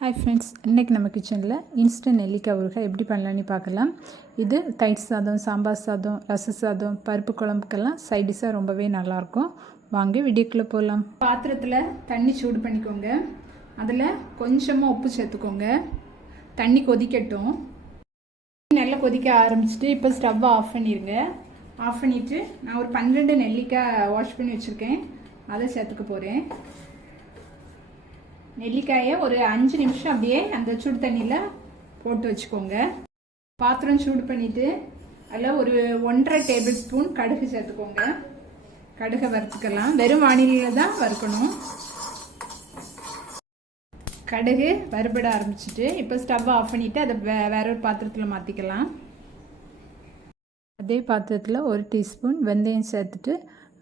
Hi friends, இன்றைக்கி நம்ம கிச்சனில் இன்ஸ்டன்ட் நெல்லிக்காய் ஊறுகாய் எப்படி பண்ணலான்னு பார்க்கலாம். இது தயிர் சாதம், சாம்பார் சாதம், ரச சாதம், பருப்பு குழம்புக்கெல்லாம் சைட் டிஷ்ஷாக ரொம்பவே நல்லாயிருக்கும். வாங்க வீடியோக்குள்ளே போகலாம். பாத்திரத்தில் தண்ணி சூடு பண்ணிக்கோங்க. அதில் கொஞ்சமாக உப்பு சேர்த்துக்கோங்க. தண்ணி கொதிக்கட்டும். நல்லா கொதிக்க ஆரம்பிச்சிட்டு இப்போ ஸ்டவ்வை ஆஃப் பண்ணிடுங்க. ஆஃப் பண்ணிவிட்டு நான் ஒரு 12 நெல்லிக்காய் வாஷ் பண்ணி வச்சுருக்கேன், அதை சேர்த்துக்க போகிறேன். நெல்லிக்காயை ஒரு 5 நிமிஷம் அப்படியே அந்த சுடு தண்ணியில் போட்டு வச்சுக்கோங்க. பாத்திரம் சூடு பண்ணிவிட்டு அதில் ஒரு 1.5 டேபிள் ஸ்பூன் கடுகு சேர்த்துக்கோங்க. கடுகை வறுத்துக்கலாம். வெறும் வானிலையில் தான் வறுக்கணும். கடுகு வறுபட ஆரம்பிச்சிட்டு இப்போ ஸ்டவ் ஆஃப் பண்ணிவிட்டு அதை வேற ஒரு பாத்திரத்தில் மாற்றிக்கலாம். அதே பாத்திரத்தில் 1 டீஸ்பூன் வெந்தயம் சேர்த்துட்டு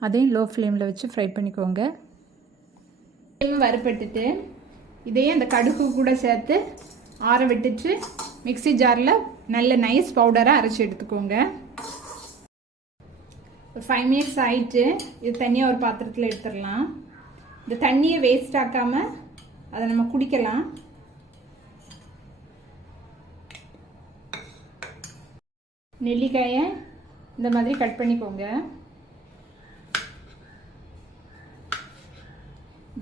அதையும் லோ ஃப்ளேமில் வச்சு ஃப்ரை பண்ணிக்கோங்க. வறுப்பட்டுட்டு இதையே அந்த கடுகு கூட சேர்த்து ஆற விட்டுட்டு மிக்சி ஜாரில் நல்ல நைஸ் பவுடராக அரைச்சி எடுத்துக்கோங்க. ஒரு 5 மினிட்ஸ் ஆகிட்டு இது தனியாக ஒரு பாத்திரத்தில் எடுத்துடலாம். இந்த தண்ணியை வேஸ்ட் ஆக்காமல் அதை நம்ம குடிக்கலாம். நெல்லிக்காயை இந்த மாதிரி கட் பண்ணிக்கோங்க.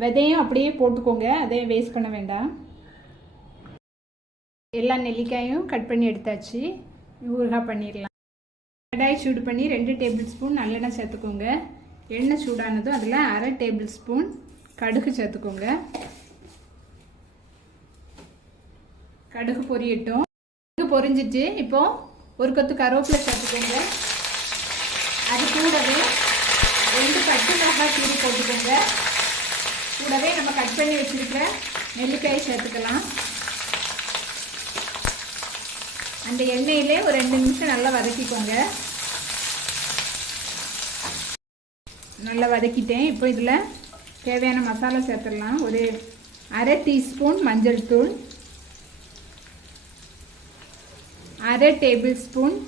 விதையும் அப்படியே போட்டுக்கோங்க, அதையும் வேஸ்ட் பண்ண வேண்டாம். எல்லா நெல்லிக்காயும் கட் பண்ணி எடுத்தாச்சு. ஊறுகாய் பண்ணிடலாம். கடாய் சூடு பண்ணி 2 டேபிள் ஸ்பூன் நல்லெண்ணெய் சேர்த்துக்கோங்க. எண்ணெய் சூடானதும் அதில் 1/2 டேபிள் ஸ்பூன் கடுகு சேர்த்துக்கோங்க. கடுகு பொரியட்டும். கடுகு பொரிஞ்சிட்டு இப்போ ஒரு கொத்து கருவேப்பிலை சேர்த்துக்கோங்க. அது கூடவே 2 பச்சை மிளகாய் கீரி போட்டுக்கோங்க. கூடவே நம்ம கட் பண்ணி வச்சிருக்கிற நெல்லிக்காயை சேர்த்துக்கலாம். அந்த எண்ணெயிலே ஒரு 2 நிமிஷம் நல்லா வதக்கிக்கோங்க. நல்லா வதக்கிட்டேன். இப்போ இதில் தேவையான மசாலா சேர்த்துடலாம். ஒரு 1/2 டீஸ்பூன் மஞ்சள் தூள், 1/2 டேபிள் ஸ்பூன்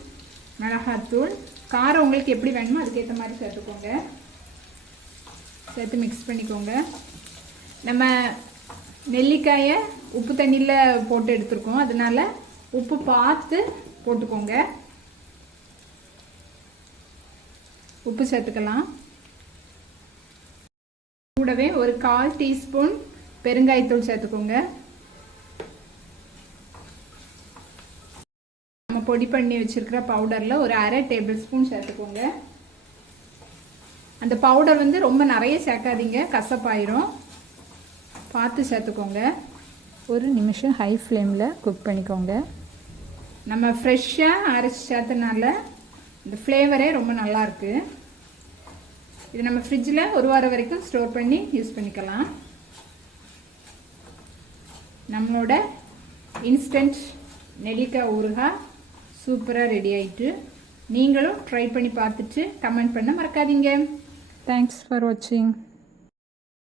மிளகாத்தூள். காரம் உங்களுக்கு எப்படி வேணுமோ அதுக்கேற்ற மாதிரி சேர்த்துக்கோங்க. சேர்த்து மிக்ஸ் பண்ணிக்கோங்க. நம்ம நெல்லிக்காயை உப்பு தண்ணியில் போட்டு எடுத்துருக்கோம், அதனால உப்பு பார்த்து போட்டுக்கோங்க. உப்பு சேர்த்துக்கலாம். கூடவே ஒரு 1/4 டீஸ்பூன் பெருங்காயத்தூள் சேர்த்துக்கோங்க. நம்ம பொடி பண்ணி வச்சிருக்கிற பவுடரில் ஒரு 1/2 டேபிள் ஸ்பூன் சேர்த்துக்கோங்க. அந்த பவுடர் ரொம்ப நிறைய சேர்க்காதீங்க, கசப்பாயிரும். பார்த்து சேர்த்துக்கோங்க. 1 நிமிஷம் ஹை ஃப்ளேமில் குக் பண்ணிக்கோங்க. நம்ம ஃப்ரெஷ்ஷாக அரைச்சி சேர்த்தனால இந்த ஃப்ளேவரே ரொம்ப நல்லாயிருக்கு. இது நம்ம ஃப்ரிட்ஜில் 1 வாரம் வரைக்கும் ஸ்டோர் பண்ணி யூஸ் பண்ணிக்கலாம். நம்மளோட இன்ஸ்டன்ட் நெல்லிக்காய் ஊறுகாய் சூப்பராக ரெடி ஆகிட்டு. நீங்களும் ட்ரை பண்ணி பார்த்துட்டு கமெண்ட் பண்ண மறக்காதீங்க. Thanks for watching.